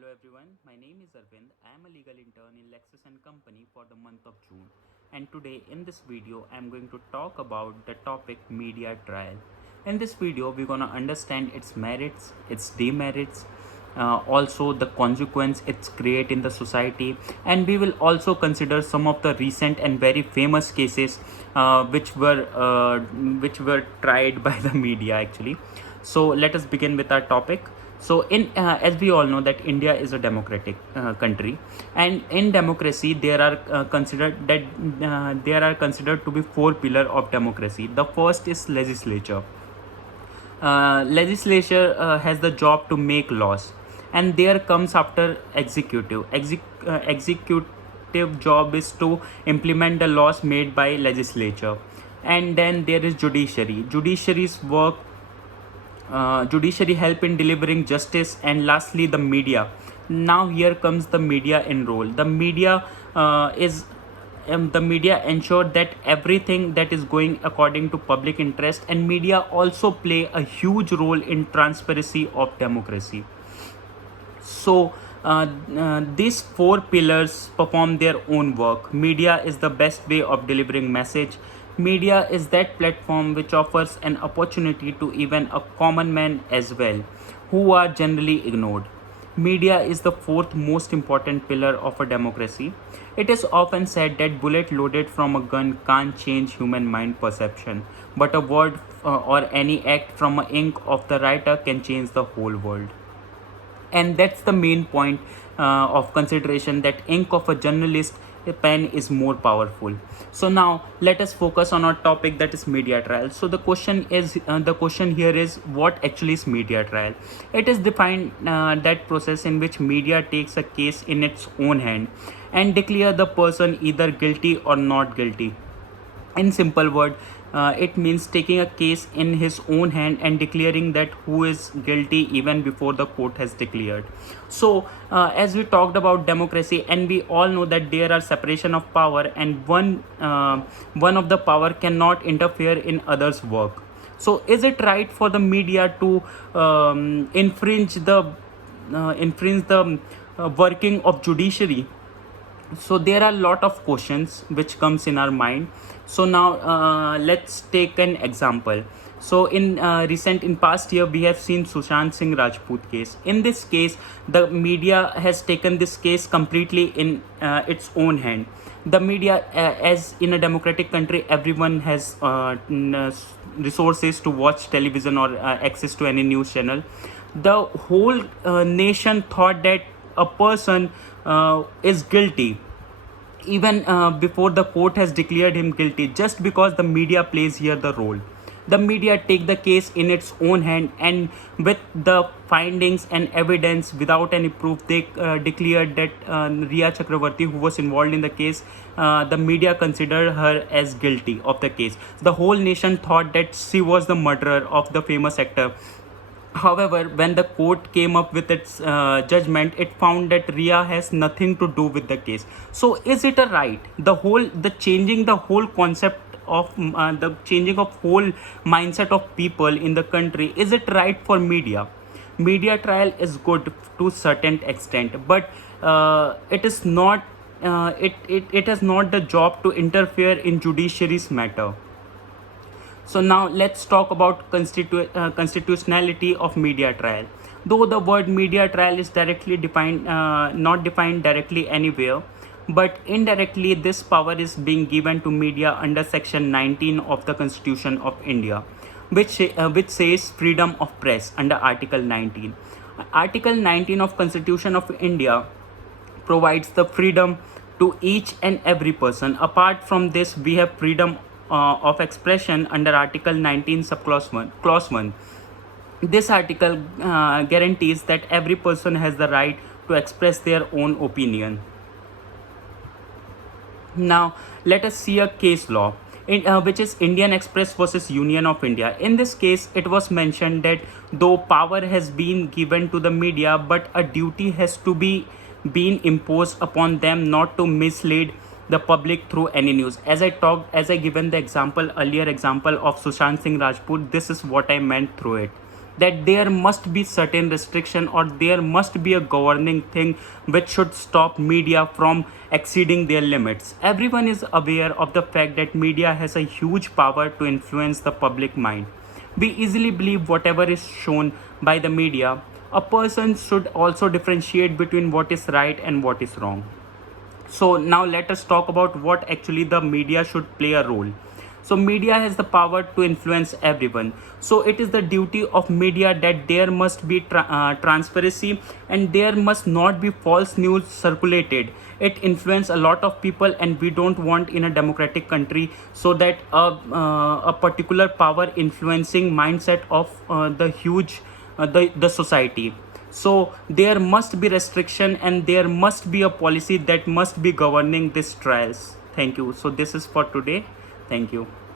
Hello everyone, my name is Arvind. I am a legal intern in LEXIS and Company for the month of June. And today in this video, I am going to talk about the topic media trial. In this video, we're going to understand its merits, its demerits, also the consequence it's create in the society, and we will also consider some of the recent and very famous cases which were tried by the media actually. So let us begin with our topic. So, as we all know that India is a democratic country, and in democracy there are considered to be four pillars of democracy. The first is legislature. Legislature has the job to make laws, and there comes after executive. Executive job is to implement the laws made by legislature, and then there is judiciary. Judiciary help in delivering justice, and lastly the media. Now here comes the media in role. The media ensure that everything that is going according to public interest, and media also play a huge role in transparency of democracy. So these four pillars perform their own work. Media is the best way of delivering message. Media is that platform which offers an opportunity to even a common man as well, who are generally ignored. Media is the fourth most important pillar of a democracy. It is often said that bullet loaded from a gun can't change human mind perception, but a word or any act from a ink of the writer can change the whole world. And that's the main point of consideration, that ink of a journalist pen is more powerful. So now let us focus on our topic, that is media trial. So the question here is, what actually is media trial? It is defined that process in which media takes a case in its own hand and declare the person either guilty or not guilty. In simple word, it means taking a case in his own hand and declaring that who is guilty even before the court has declared. So as we talked about democracy, and we all know that there are separation of power, and one of the power cannot interfere in others work. So is it right for the media to infringe the working of judiciary? So there are a lot of questions which comes in our mind. So now let's take an example. So in past year, we have seen Sushant Singh Rajput case. In this case, the media has taken this case completely in its own hand. The media, as in a democratic country, everyone has resources to watch television or access to any news channel. The whole nation thought that a person is guilty even before the court has declared him guilty, just because the media plays here the role. The media take the case in its own hand, and with the findings and evidence, without any proof, they declared that Riya Chakravarti, who was involved in the case, the media considered her as guilty of the case. The whole nation thought that she was the murderer of the famous actor. However, when the court came up with its judgment, it found that Ria has nothing to do with the case. So, is it a right? The changing the whole concept of the changing of whole mindset of people in the country. Is it right for media? Media trial is good to certain extent, but it is not. It has not the job to interfere in judiciary's matter. So now let's talk about constitutionality of media trial. Though the word media trial is directly defined, not defined directly anywhere, but indirectly this power is being given to media under Section 19 of the Constitution of India, which says freedom of press under Article 19. Article 19 of Constitution of India provides the freedom to each and every person. Apart from this, we have freedom of expression under Article 19 subclause 1, clause 1. This article guarantees that every person has the right to express their own opinion. Now let us see a case law, which is Indian Express versus Union of India. In this case, it was mentioned that though power has been given to the media, but a duty has to be imposed upon them not to mislead the public through any news. As I given the example, earlier example of Sushant Singh Rajput, this is what I meant through it. that there must be certain restriction, or there must be a governing thing which should stop media from exceeding their limits. Everyone is aware of the fact that media has a huge power to influence the public mind. We easily believe whatever is shown by the media. A person should also differentiate between what is right and what is wrong. So now let us talk about what actually the media should play a role. So media has the power to influence everyone. So it is the duty of media that there must be transparency, and there must not be false news circulated. It influences a lot of people, and we don't want in a democratic country so that a particular power influencing mindset of the society. So there must be restriction, and there must be a policy that must be governing these trials. Thank you. So this is for today. Thank you.